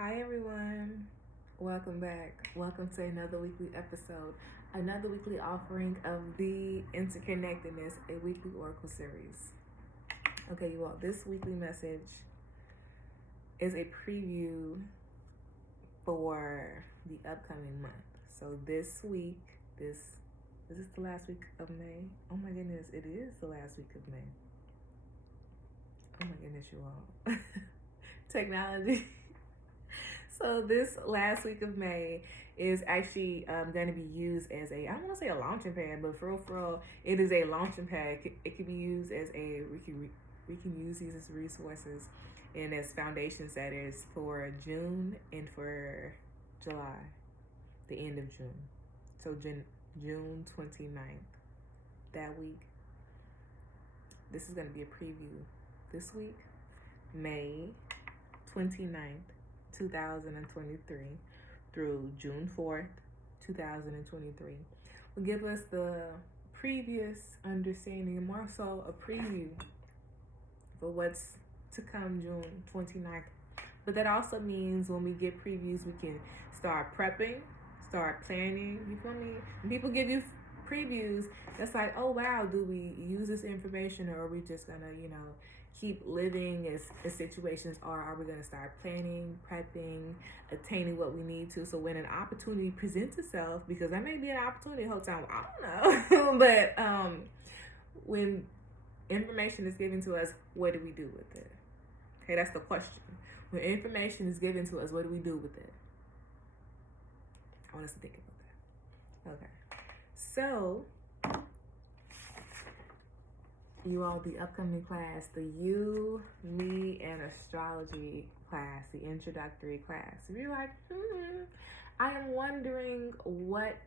Hi everyone, welcome back. Welcome to another weekly episode, another weekly offering of the Interconnected-ness, a weekly oracle series. Okay, you all, this weekly message is a preview for the upcoming month. So this week, is this the last week of May? Oh my goodness, it is the last week of May. Oh my goodness, you all. Technology. So this last week of May is actually going to be used as I don't want to say a launching pad, but for real, it is a launching pad. It can be used as we can use these as resources and as foundation setters for June and for July, the end of June. So June 29th, that week. This is going to be a preview. This week, May 29th. 2023 through June 4th, 2023 will give us the previous understanding and more so a preview for what's to come June 29th. But that also means when we get previews, we can start prepping, start planning. You feel me? When people give you previews, it's like, oh wow, do we use this information or are we just gonna, keep living as situations are? Are we going to start planning, prepping, attaining what we need to? So when an opportunity presents itself, because that may be an opportunity the whole time, I don't know, but when information is given to us, what do we do with it? Okay, that's the question. When information is given to us, what do we do with it? I want us to think about that. Okay, so you all, the upcoming class, the You, Me, and Astrology class, the introductory class. If you're like, I am wondering what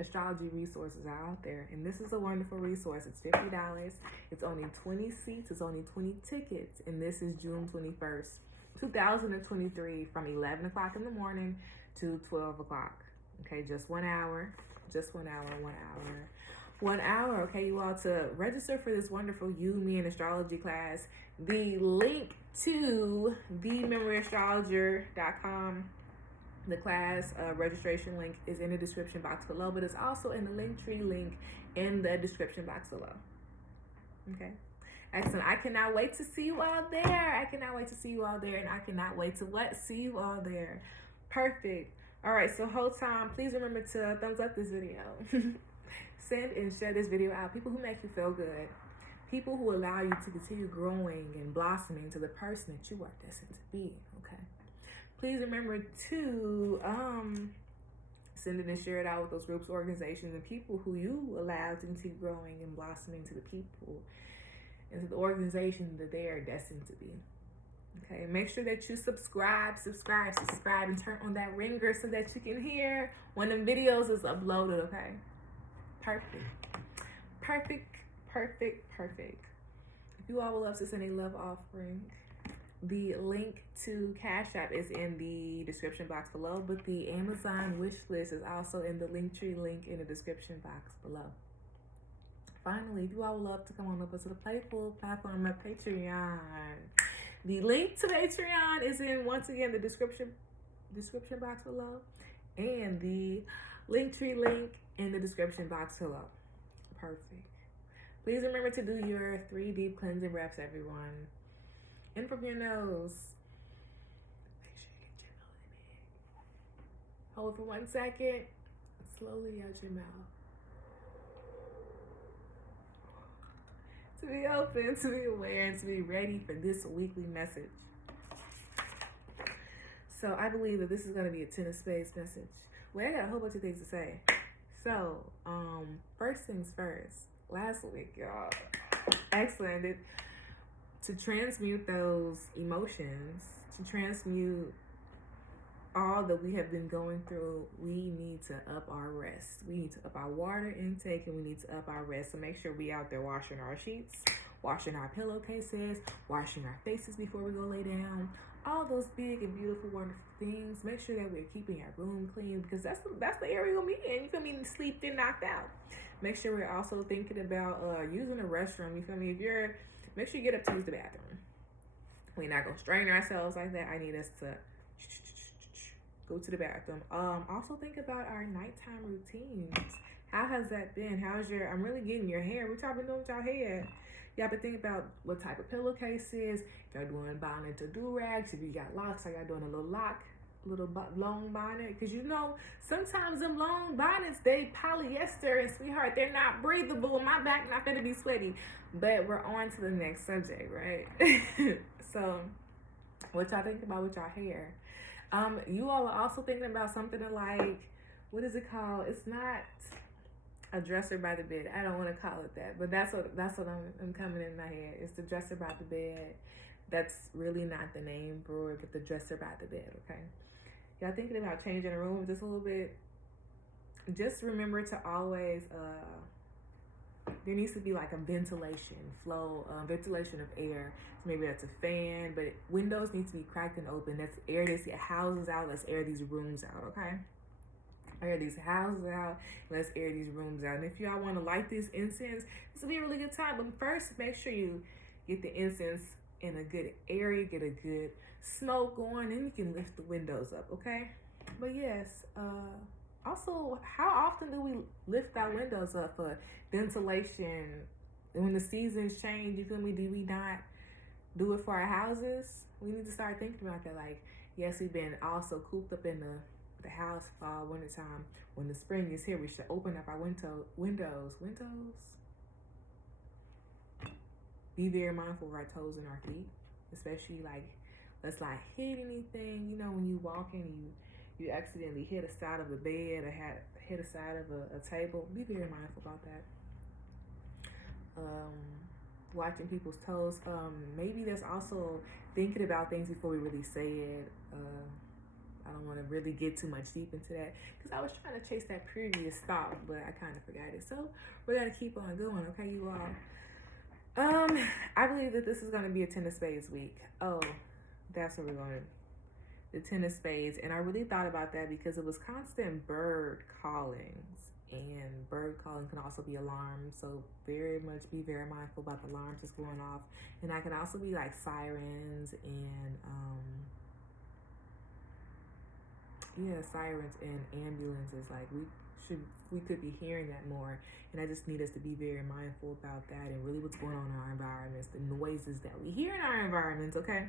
astrology resources are out there, and this is a wonderful resource. It's $50. It's only 20 seats. It's only 20 tickets, and this is June 21st, 2023, from 11 o'clock in the morning to 12 o'clock. Okay, just 1 hour. Just 1 hour, 1 hour. 1 hour, okay, you all, to register for this wonderful You, Me, and Astrology class. The link to TheeMemoryAstrologer.com, the class registration link, is in the description box below, but it's also in the Linktree link in the description box below. Okay, excellent. I cannot wait to see you all there. I cannot wait to see you all there, and I cannot wait to see you all there. Perfect. All right, so whole time, please remember to thumbs up this video. Send and share this video out. People who make you feel good. People who allow you to continue growing and blossoming to the person that you are destined to be, okay? Please remember to send it and share it out with those groups, organizations, and people who you allow to continue growing and blossoming to the people and to the organization that they are destined to be. Okay, make sure that you subscribe, and turn on that ringer so that you can hear when the videos is uploaded, okay? Perfect. If you all would love to send a love offering, the link to Cash App is in the description box below, but the Amazon wish list is also in the Linktree link in the description box below. Finally, if you all would love to come on over to the Playful platform of Patreon, the link to Patreon is in, once again, the description box below, and the Linktree link in the description box below. Perfect. Please remember to do your 3 deep cleansing breaths, everyone. In from your nose. Make sure you get your belly big. Hold for 1 second. Slowly out your mouth. To be open, to be aware, and to be ready for this weekly message. So I believe that this is going to be a 10 of Spades message. Well, I got a whole bunch of things to say. So, first things first. Last week, y'all, excellent. To transmute those emotions, to transmute all that we have been going through, we need to up our rest. We need to up our water intake, and we need to up our rest. So make sure we out there washing our sheets, washing our pillowcases, washing our faces before we go lay down. All those big and beautiful, wonderful things. Make sure that we're keeping our room clean, because that's the area we're gonna be in. You feel me? Sleep then knocked out. Make sure we're also thinking about using the restroom. You feel me? Make sure you get up to use the bathroom. We're not gonna strain ourselves like that. I need us to go to the bathroom. Also think about our nighttime routines. How has that been? How's your, I'm really getting your hair. What y'all been doing with y'all hair? Y'all been thinking about what type of pillowcases. Y'all doing bonnet to do-rags. If you got locks, are y'all doing a little long bonnet? Because you know, sometimes them long bonnets, they polyester, and sweetheart, they're not breathable. My back not gonna be sweaty. But we're on to the next subject, right? So, what y'all think about with y'all hair? You all are also thinking about something like, what is it called? It's not a dresser by the bed. I don't want to call it that, but that's what I'm coming in my head. It's the dresser by the bed. That's really not the name for it, but the dresser by the bed. Okay, y'all thinking about changing the room just a little bit? Just remember to always there needs to be like a ventilation flow, ventilation of air. So maybe that's a fan, but windows need to be cracked and open. That's air this houses out. Let's air these rooms out, okay? Air these houses out. Let's air these rooms out. And if y'all want to light this incense, this will be a really good time. But first, make sure you get the incense in a good area, get a good smoke going, and you can lift the windows up, okay? But yes, also, how often do we lift our windows up for ventilation? When the seasons change, you feel me? Do we not do it for our houses? We need to start thinking about that. Like, yes, we've been also cooped up in the house fall, winter time. When the spring is here, we should open up our windows. Be very mindful of our toes and our feet, especially like, let's not hit anything. You know, when you walk in, you accidentally hit a side of the bed or hit a side of a table. Be very mindful about that. Watching people's toes. Maybe there's also thinking about things before we really say it. I don't want to really get too much deep into that because I was trying to chase that previous thought, but I kind of forgot it. So we're going to keep on going, okay, you all? I believe that this is going to be a 10 of spades week. Oh, that's what we're going to, the 10 of spades. And I really thought about that because it was constant bird callings, and bird calling can also be alarms. So very much be very mindful about the alarms that's going off. And I can also be like sirens and, sirens and ambulances. Like we could be hearing that more, and I just need us to be very mindful about that and really what's going on in our environments, the noises that we hear in our environments, okay?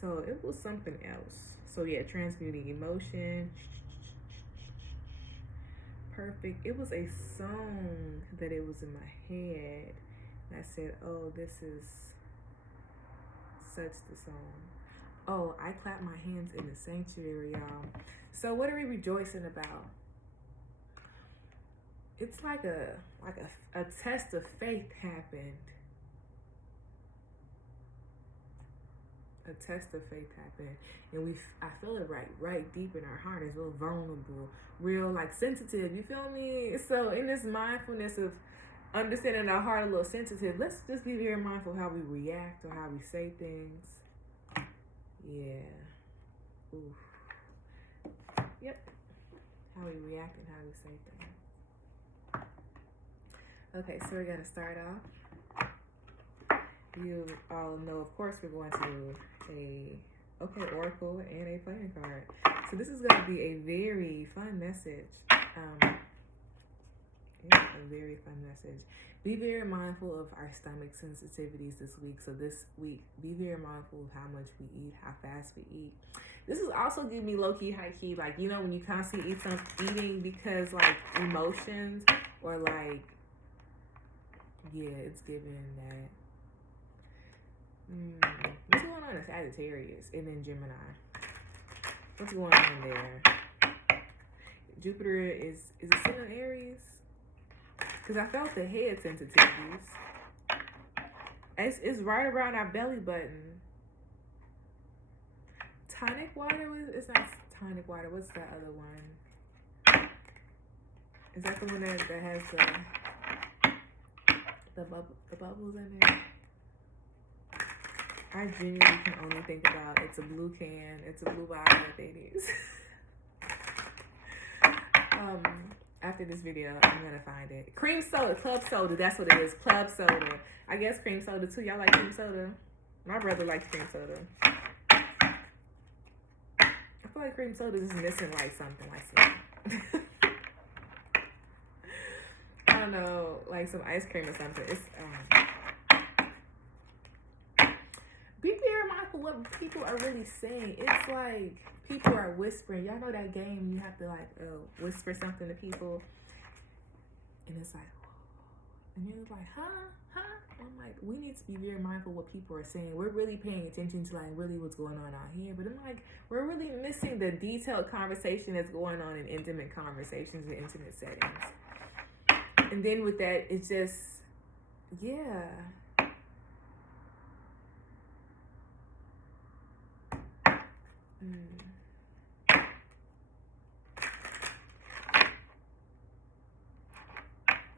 So it was something else. So yeah, transmuting emotion. Perfect. It was a song that it was in my head, and I said, oh, this is such the song. Oh, I clap my hands in the sanctuary, y'all. So what are we rejoicing about? It's like a test of faith happened. A test of faith happened, and I feel it right deep in our heart. It's real vulnerable, real like sensitive. You feel me? So in this mindfulness of understanding our heart a little sensitive, let's just be very mindful how we react or how we say things. Yeah. Oof. Yep. How we react and how we say things. Okay, so we're gonna start off. You all know, of course, we're going to oracle and a playing card. So this is going to be a very fun message. A very fun message. Be very mindful of our stomach sensitivities this week. So this week, be very mindful of how much we eat, how fast we eat. This is also giving me low-key, high-key, like, you know, when you constantly eating because, like, emotions or, like, yeah, it's giving that. What's going on in Sagittarius and then Gemini? What's going on there? Jupiter is it still in Aries? Because I felt the head sensitivities. It's right around our belly button. Tonic water? It's not tonic water. What's that other one? Is that the one that has the bubbles in there? I genuinely can only think about it's a blue can, it's a blue bottle at the 80s. After this video, I'm gonna find it. Cream soda, club soda, that's what it is. Club soda. I guess cream soda too. Y'all like cream soda? My brother likes cream soda. I feel like cream soda is missing like something like something. I don't know, like some ice cream or something. It's be very mindful what people are really saying. It's like people are whispering. Y'all know that game? You have to like whisper something to people, and it's like, and you're like, huh? I'm like, we need to be very mindful what people are saying. We're really paying attention to like really what's going on out here, but I'm like, we're really missing the detailed conversation that's going on in intimate conversations and intimate settings. And then with that, it's just, yeah.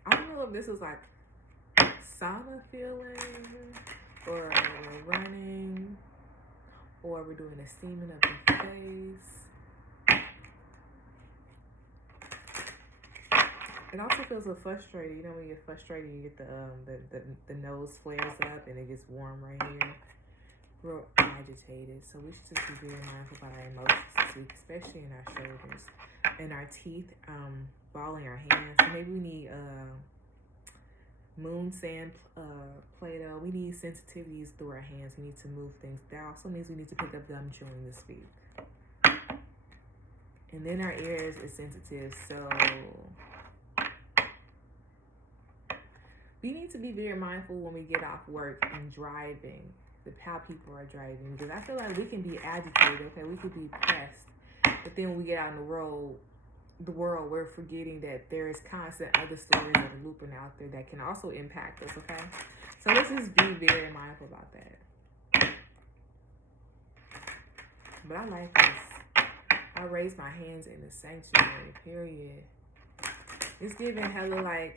I don't know if this is like sauna feeling, or we're running, or we're doing a steaming of the face. It also feels so frustrated. You know, when you get frustrated, you get the nose flares up and it gets warm right here. Real agitated. So we should just be very mindful about our emotions this week, especially in our shoulders and our teeth, balling our hands. So maybe we need moon sand Play-Doh. We need sensitivities through our hands. We need to move things. That also means we need to pick up gum chewing this week. And then our ears is sensitive, so we need to be very mindful when we get off work and driving, how people are driving, because I feel like we can be agitated, okay, we could be pressed, but then when we get out in the world, we're forgetting that there is constant other stories that are looping out there that can also impact us, okay? So let's just be very mindful about that. But I like this. I raise my hands in the sanctuary, period. It's giving hella like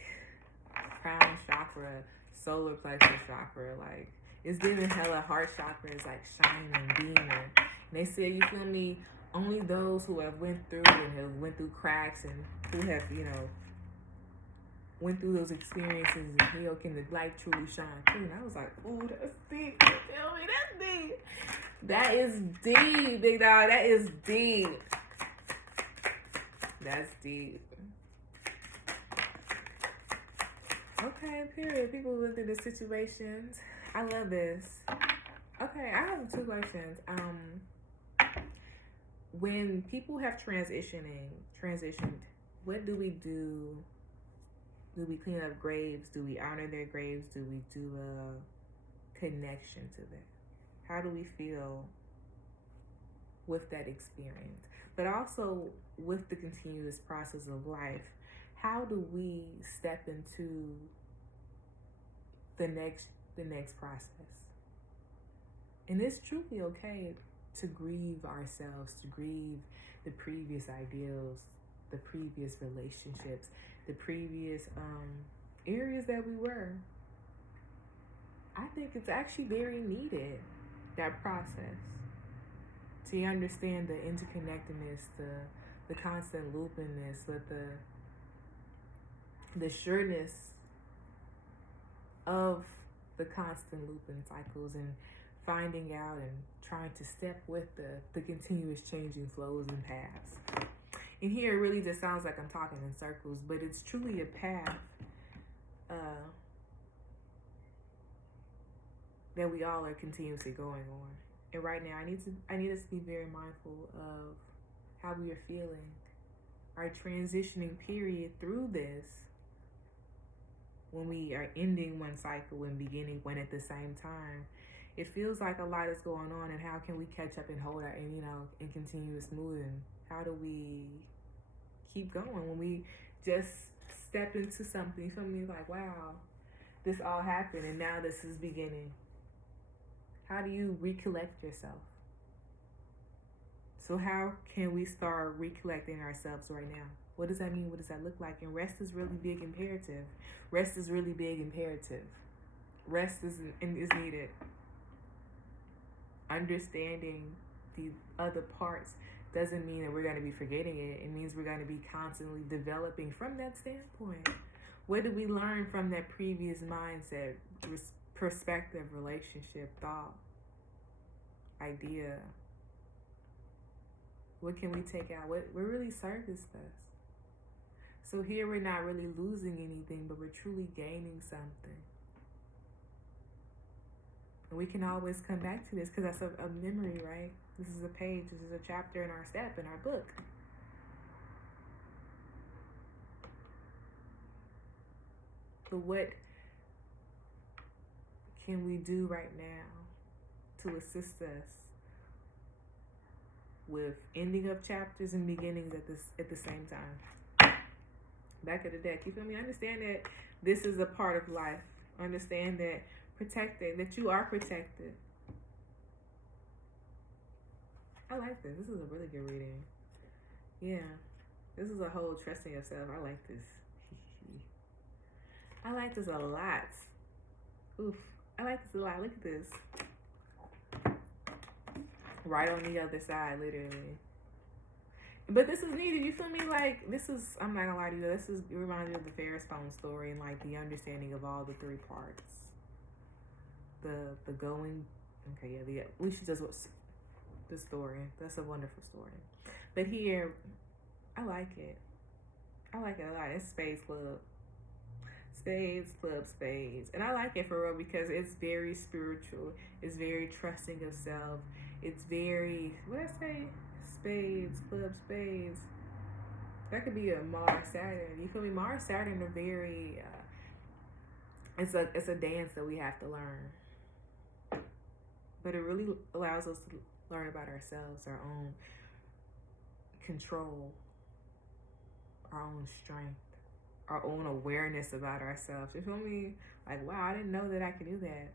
crown chakra, solar plexus chakra, like it's giving hella heart chakra is like shining and beaming. And they say, you feel me, only those who have went through and have went through cracks and who have, you know, went through those experiences and hell can the light truly shine through. And I was like, ooh, that's deep. You feel me? That's deep. That is deep, big dog. That is deep. That's deep. Okay, period. People went through the situations. I love this. Okay, I have 2 questions. When people have transitioned, what do we do? Do we clean up graves? Do we honor their graves? Do we do a connection to them? How do we feel with that experience? But also with the continuous process of life, how do we step into the next process? And it's truly okay to grieve ourselves, to grieve the previous ideals, the previous relationships, the previous areas that we were. I think it's actually very needed, that process, to understand the interconnectedness, the constant loopiness, with the sureness of the constant looping cycles, and finding out and trying to step with the continuous changing flows and paths. And here it really just sounds like I'm talking in circles, but it's truly a path that we all are continuously going on. And right now, I need us to be very mindful of how we are feeling. Our transitioning period through this, when we are ending one cycle and beginning one at the same time, it feels like a lot is going on, and how can we catch up and hold our, and and continue smoothing? How do we keep going when we just step into something? You feel me? Like, wow, this all happened and now this is beginning. How do you recollect yourself? So how can we start recollecting ourselves right now? What does that mean? What does that look like? And rest is really big imperative. Rest is really big imperative. Rest is needed. Understanding the other parts doesn't mean that we're going to be forgetting it. It means we're going to be constantly developing from that standpoint. What did we learn from that previous mindset, perspective, relationship, thought? idea? What can we take out? What really serviced us? So here we're not really losing anything, but we're truly gaining something. And we can always come back to this because that's a memory, right? This is a page, this is a chapter in our step, in our book. But what can we do right now to assist us with ending of chapters and beginnings at the same time? Back of the deck, you feel me? Understand that this is a part of life. Understand that that you are protected. I like this. This is a really good reading. Yeah. This is a whole trusting yourself. I like this. I like this a lot. Oof. I like this a lot. Look at this. Right on the other side, literally. But this is needed. You feel me? Like, this is, I'm not gonna lie to you, it reminds me of the fairest story and like the understanding of all the three parts. The going, okay, yeah, we should just the story. That's a wonderful story. But here, I like it. I like it a lot. It's Spades Club. Spades Club Spades. And I like it for real because it's very spiritual. It's very trusting of self. It's very, what did I say? Spades, Club Spades. That could be a Mars Saturn. You feel me? Mars Saturn are very, it's a dance that we have to learn. But it really allows us to learn about ourselves, our own control, our own strength, our own awareness about ourselves. You feel me? Like, wow, I didn't know that I could do that.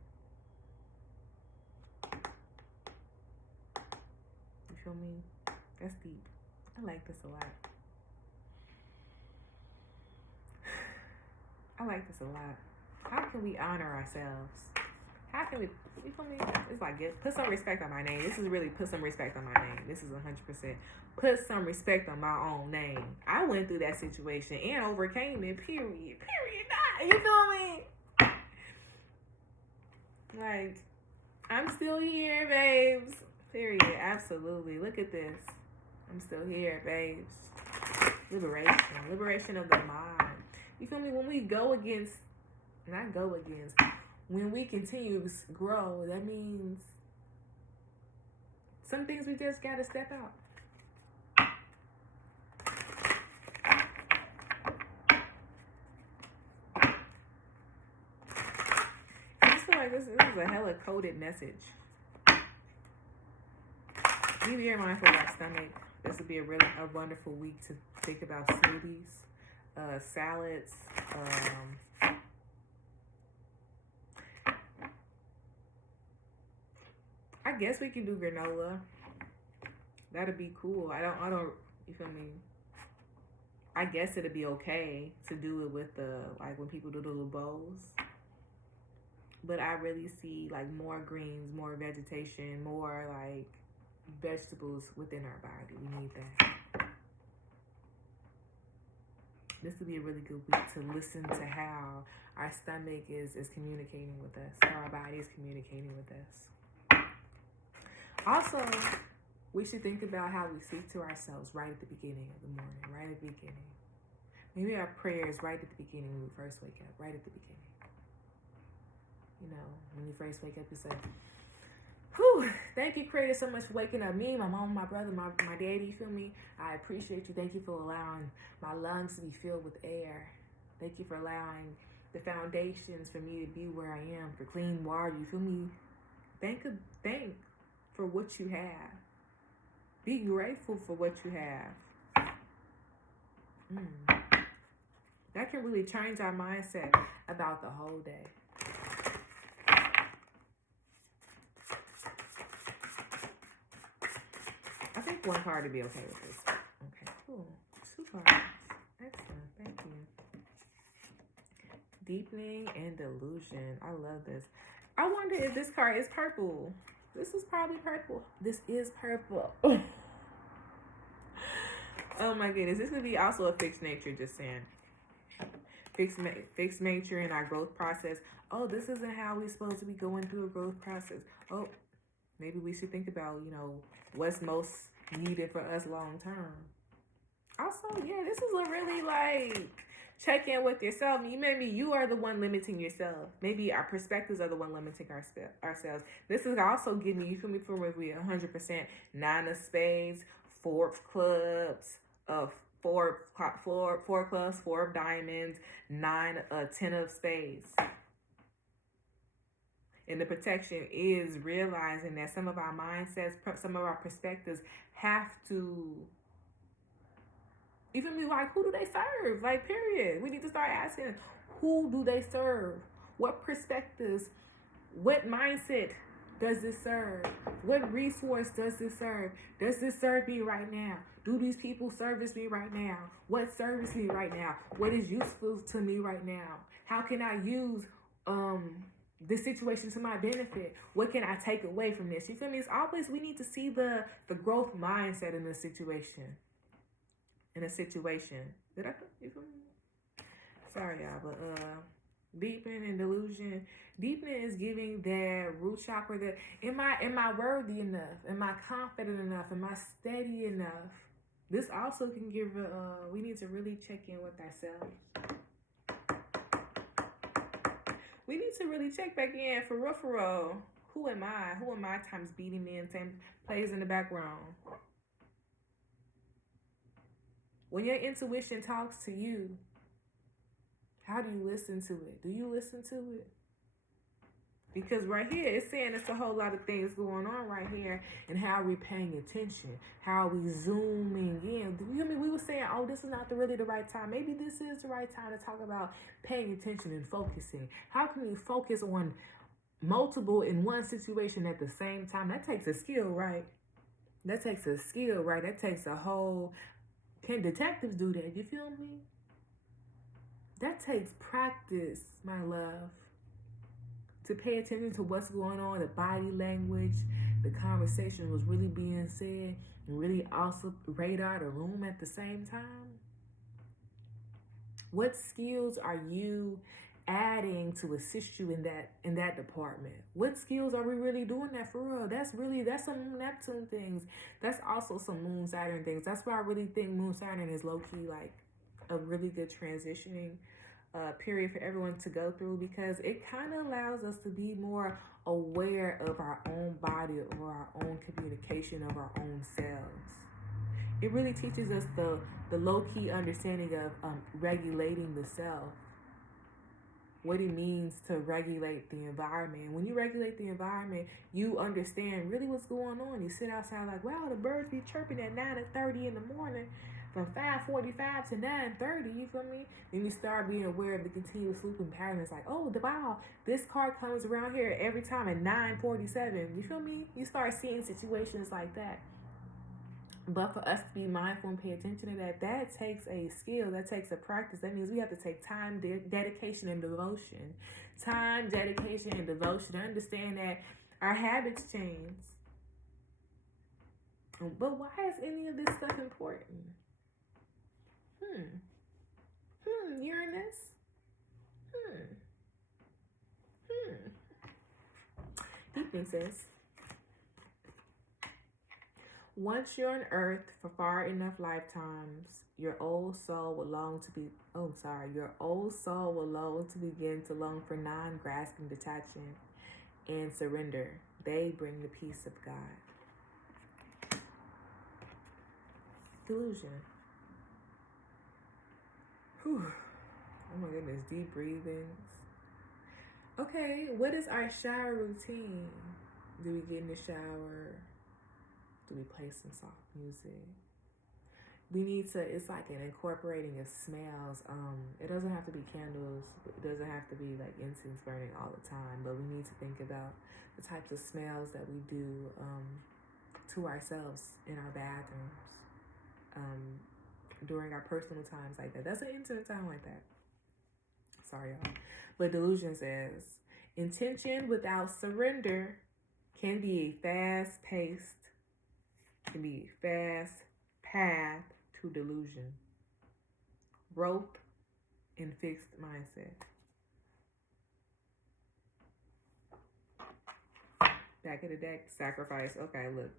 You feel me? That's deep. I like this a lot. I like this a lot. How can we honor ourselves? How can we, you feel me? It's like, put some respect on my name. This is really put some respect on my name. This is 100%. Put some respect on my own name. I went through that situation and overcame it, period. You feel me? Like, I'm still here, babes. Period. Absolutely. Look at this. I'm still here, babes. Liberation of the mind. You feel me? When we when we continue to grow, that means some things we just gotta step out. I just feel like this is a hella coded message. Be very mindful of our stomach. This would be a wonderful week to think about smoothies, salads, I guess we can do granola. That'd be cool. I don't, you feel me? I guess it'd be okay to do it with like when people do the little bowls. But I really see like more greens, more vegetation, more like vegetables within our body. We need that. This would be a really good week to listen to how our stomach is communicating with us, how our body is communicating with us. Also, we should think about how we speak to ourselves right at the beginning of the morning, right at the beginning. Maybe our prayers right at the beginning when we first wake up, right at the beginning. You know, when you first wake up, you say, whew, thank you, Creator, so much for waking up me, my mom, my brother, my daddy, you feel me? I appreciate you. Thank you for allowing my lungs to be filled with air. Thank you for allowing the foundations for me to be where I am, for clean water, you feel me? Thank for what you have. Be grateful for what you have. That can really change our mindset about the whole day. I think one card to be okay with this. Okay, cool. 2 cards. Excellent. Thank you. Deepening and Delusion. I love this. I wonder if this card is purple. This is probably purple. This is purple. Oh my goodness. This could be also a fixed nature, just saying. Fixed nature in our growth process. Oh, this isn't how we're supposed to be going through a growth process. Oh, Maybe we should think about, what's most needed for us long term. Also, yeah, this is a really check in with yourself. Maybe you are the one limiting yourself. Maybe our perspectives are the one limiting ourselves. This is also giving you feel me for we 100% 9 of spades, 4 of clubs, four clubs, 4 of diamonds, 10 of spades. And the protection is realizing that some of our mindsets, some of our perspectives have to, even be who do they serve? Period. We need to start asking, who do they serve? What perspectives, what mindset does this serve? What resource does this serve? Does this serve me right now? Do these people service me right now? What serves me right now? What is useful to me right now? How can I use this situation to my benefit? What can I take away from this? You feel me? It's always, we need to see the growth mindset in the situation. Did I? You feel me? Sorry, y'all, but Deepening Delusion. Deepening is giving that root chakra. That am I worthy enough? Am I confident enough? Am I steady enough? This also can give we need to really check in with ourselves. We need to really check back in for real. Who am I? Who am I times beating me and same plays in the background? When your intuition talks to you, how do you listen to it? Do you listen to it? Because right here, it's saying it's a whole lot of things going on right here. And how are we paying attention? How are we zooming in? You hear me? We were saying, oh, this is not really the right time. Maybe this is the right time to talk about paying attention and focusing. How can we focus on multiple in one situation at the same time? That takes a skill, right? That takes a whole... Can detectives do that? You feel me? That takes practice, my love. To pay attention to what's going on, the body language, the conversation was really being said, and really also radar the room at the same time. What skills are you adding to assist you in that department? What skills are we really doing that for real? That's some Neptune things. That's also some Moon Saturn things. That's why I really think Moon Saturn is low-key a really good transitioning period for everyone to go through, because it kind of allows us to be more aware of our own body or our own communication of our own selves. It really teaches us the low-key understanding of regulating the self. What it means to regulate the environment. When you regulate the environment, you understand really what's going on. You sit outside wow, the birds be chirping at 9:30 in the morning, from 5:45 to 9:30. You feel me? Then you start being aware of the continuous looping pattern. It's wow, this car comes around here every time at 9:47. You feel me? You start seeing situations like that. But for us to be mindful and pay attention to that takes a skill, that takes a practice. That means we have to take time, dedication, and devotion. Time, dedication, and devotion. To understand that our habits change. But why is any of this stuff important? Uranus? Deepening says, once you're on Earth for far enough lifetimes, your old soul will long to begin to long for non-grasping detachment and surrender. They bring the peace of God. Delusion. Whew. Oh my goodness, deep breathings. Okay, what is our shower routine? Do we get in the shower? Do we play some soft music? We need to, it's an incorporating of smells. It doesn't have to be candles. It doesn't have to be incense burning all the time. But we need to think about the types of smells that we do to ourselves in our bathrooms. During our personal times like that. That's an intimate time like that. Sorry, y'all. But Delusion says, intention without surrender can be a fast path to delusion, growth, and fixed mindset. Back of the deck, sacrifice. Okay, look.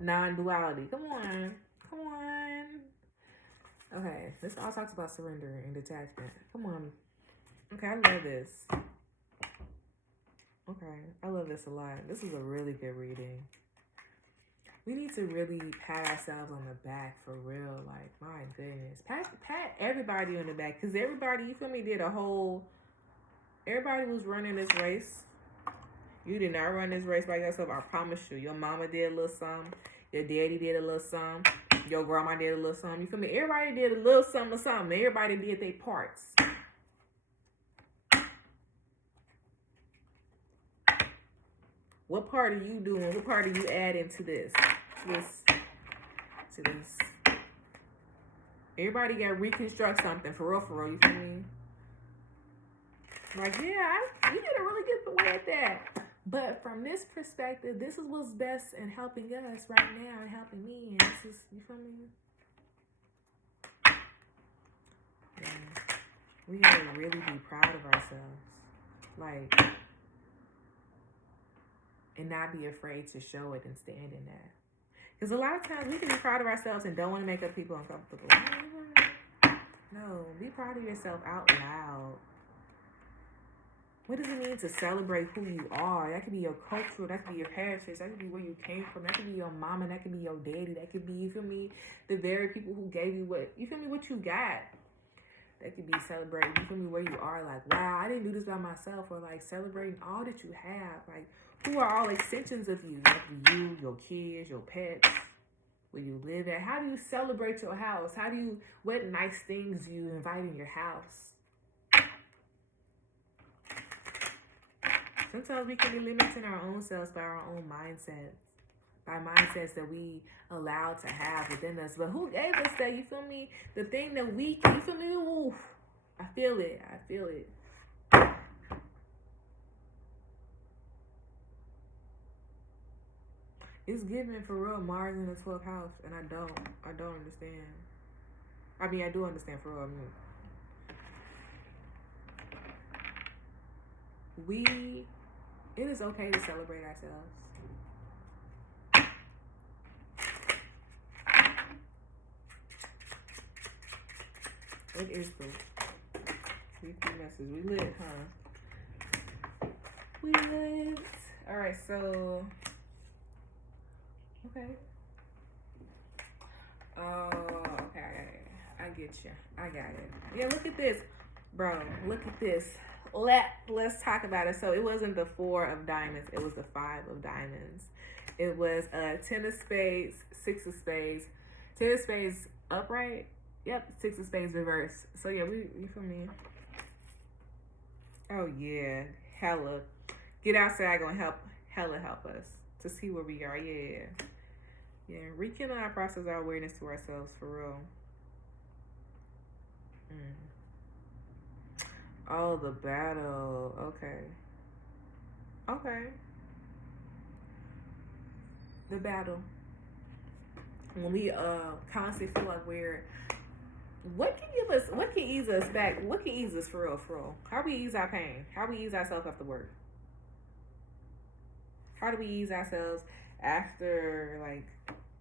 Non-duality. Come on. Come on. Okay, this all talks about surrender and detachment. Come on. Okay, I love this. Okay, I love this a lot. This is a really good reading. We need to really pat ourselves on the back for real. Like, my goodness. Pat everybody on the back. Because everybody, you feel me, everybody was running this race. You did not run this race by yourself. I promise you. Your mama did a little something. Your daddy did a little something. Your grandma did a little something. You feel me? Everybody did a little something or something. Everybody did their parts. What part are you doing? What part are you adding to this? To this. Everybody got to reconstruct something. For real. You feel me? Like, yeah, you did a really good way at that. But from this perspective, this is what's best in helping us right now and helping me. And this is, you feel me? Yeah. We gotta really be proud of ourselves. Like, and not be afraid to show it and stand in that. Because a lot of times we can be proud of ourselves and don't want to make other people uncomfortable. No, be proud of yourself out loud. What does it mean to celebrate who you are? That could be your culture, that could be your heritage, that could be where you came from, that could be your mama, that could be your daddy, that could be, you feel me, the very people who gave you what you got. That could be celebrating, you feel me, where you are, like, wow, I didn't do this by myself, or like celebrating all that you have, like, who are all extensions of you? That could be you, your kids, your pets, where you live at. How do you celebrate your house? What nice things do you invite in your house? Sometimes we can be limiting our own selves by our own mindsets. By mindsets that we allow to have within us. But who gave us that? You feel me? The thing that we, you feel me? Ooh, I feel it. It's given for real Mars in the 12th house. And I don't understand. I mean, I do understand for real. It is okay to celebrate ourselves. What is the weekly message? We lit, huh? We lit. Alright, so okay. Oh, okay. I get you. I got it. Yeah, look at this. Bro, look at this. Let's talk about it. So it wasn't the 4 of diamonds. It was the 5 of diamonds. It was 10 of spades, 6 of spades, 10 of spades upright. Yep, 6 of spades reverse. So yeah, you feel me? Oh yeah, hella. Get outside gonna help us to see where we are. Yeah. Rekindle our process, our awareness to ourselves for real. Oh, the battle. Okay. The battle. When we constantly feel like what can ease us back? What can ease us for real? How do we ease our pain? How do we ease ourselves after work? How do we ease ourselves after like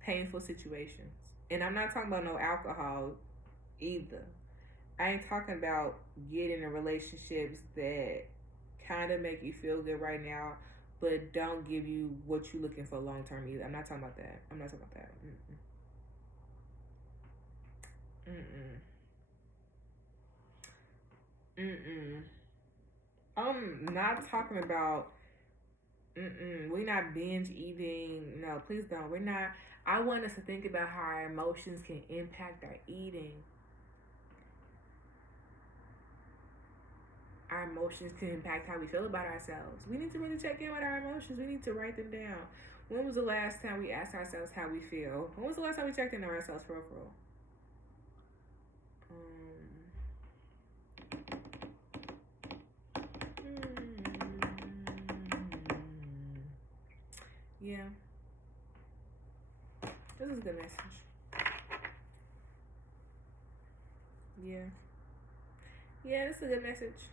painful situations? And I'm not talking about no alcohol either. I ain't talking about getting in relationships that kind of make you feel good right now, but don't give you what you're looking for long term either. I'm not talking about that. I'm not talking about. We're not binge eating. No, please don't. We're not. I want us to think about how our emotions can impact our eating. Our emotions can impact how we feel about ourselves. We need to really check in with our emotions. We need to write them down. When was the last time we asked ourselves how we feel? When was the last time we checked in on ourselves for real? Yeah. This is a good message. Yeah, this is a good message.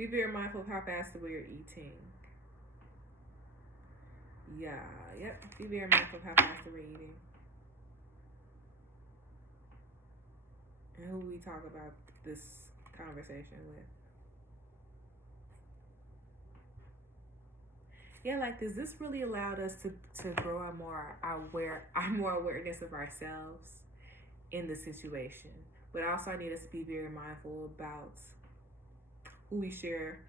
Be very mindful of how fast we're eating. Yeah, yep. Be very mindful of how fast we're eating. And who we talk about this conversation with. Yeah, like this really allowed us to grow our more awareness of ourselves in the situation. But also I need us to be very mindful about who we share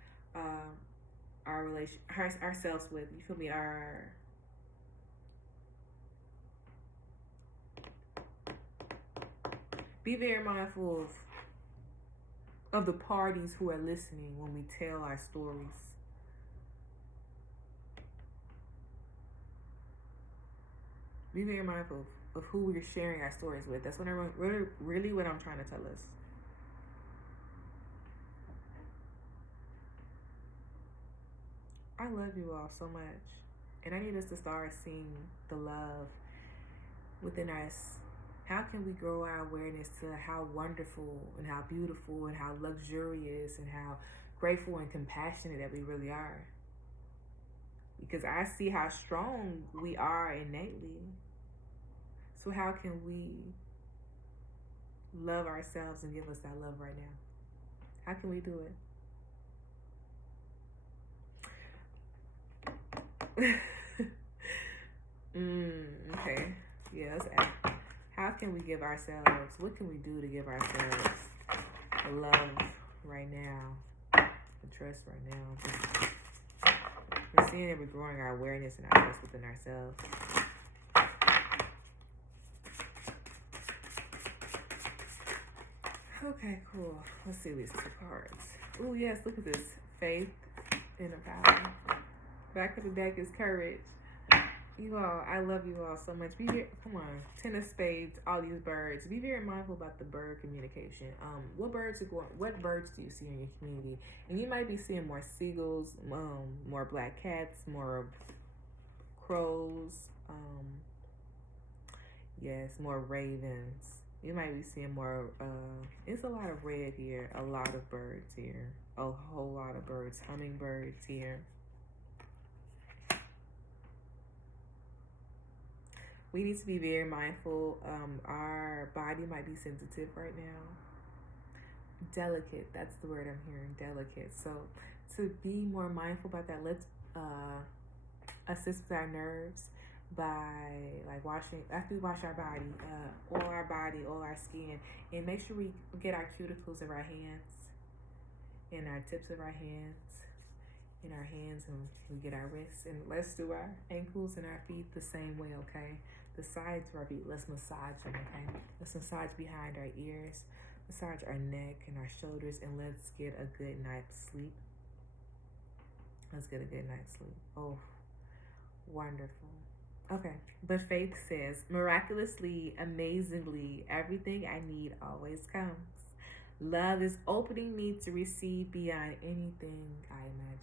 ourselves with. You feel me? Be very mindful of the parties who are listening when we tell our stories. Be very mindful of who we're sharing our stories with. That's what really what I'm trying to tell us. I love you all so much. And I need us to start seeing the love within us. How can we grow our awareness to how wonderful and how beautiful and how luxurious and how grateful and compassionate that we really are? Because I see how strong we are innately. So how can we love ourselves and give us that love right now? How can we do it? Okay. Yeah, let's ask. How can we give ourselves, what can we do to give ourselves the love right now, the trust right now? We're seeing that we're growing our awareness and our trust within ourselves. Okay, cool. Let's see these 2 cards. Oh, yes, look at this. Faith, inner power. Back of the deck is courage. You all, I love you all so much. Come on, 10 of spades, all these birds. Be very mindful about the bird communication. What birds do you see in your community? And you might be seeing more seagulls, more black cats, more crows, yes, more ravens. You might be seeing more, it's a lot of red here, a lot of birds here, a whole lot of birds, hummingbirds here. We need to be very mindful. Our body might be sensitive right now. Delicate, that's the word I'm hearing, delicate. So to be more mindful about that, let's assist with our nerves by like after we wash our body, oil our skin, and make sure we get our cuticles of our hands and our tips of our hands in our hands, and we get our wrists, and let's do our ankles and our feet the same way, okay? The sides of our feet, let's massage them, okay? Let's massage behind our ears, massage our neck and our shoulders, and let's get a good night's sleep. Let's get a good night's sleep. Oh, wonderful. Okay, but Faith says, miraculously, amazingly, everything I need always comes. Love is opening me to receive beyond anything I imagine.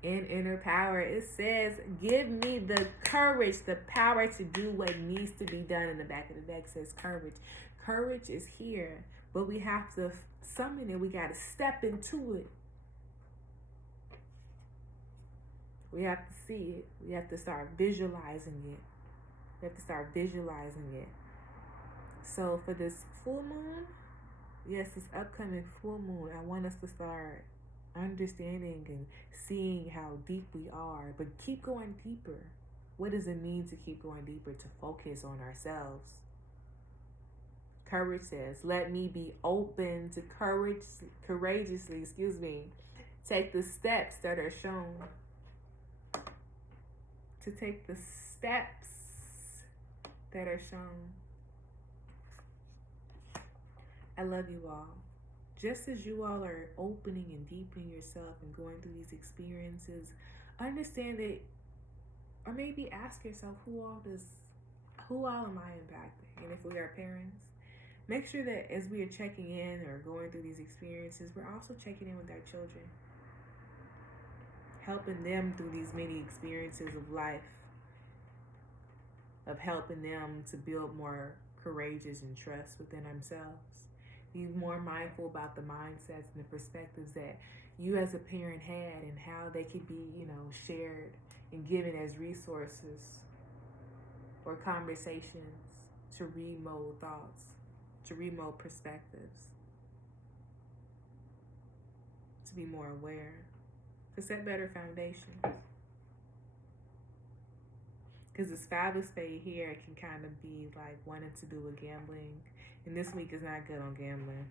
In inner power, it says, give me the courage, the power to do what needs to be done. In the back of the deck says courage. Courage is here, but we have to summon it. We got to step into it. We have to see it. We have to start visualizing it. We have to start visualizing it. So for this full moon, yes, this upcoming full moon, I want us to start understanding and seeing how deep we are, but keep going deeper. What does it mean to keep going deeper? To focus on ourselves. Courage says, let me be open to courageously, take the steps that are shown. To take the steps that are shown. I love you all. Just as you all are opening and deepening yourself and going through these experiences, understand that, or maybe ask yourself, who all am I impacting? And if we are parents, make sure that as we are checking in or going through these experiences, we're also checking in with our children, helping them through these many experiences of life, of helping them to build more courageous and trust within themselves. Be more mindful about the mindsets and the perspectives that you as a parent had and how they could be, shared and given as resources or conversations to remold thoughts, to remold perspectives, to be more aware, to set better foundations. Because this 5 of Spades here can kind of be like wanting to do with gambling. And this week is not good on gambling.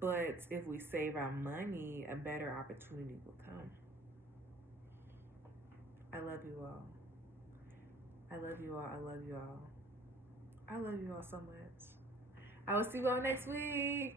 But if we save our money, a better opportunity will come. I love you all. I love you all. I love you all. I love you all so much. I will see you all next week.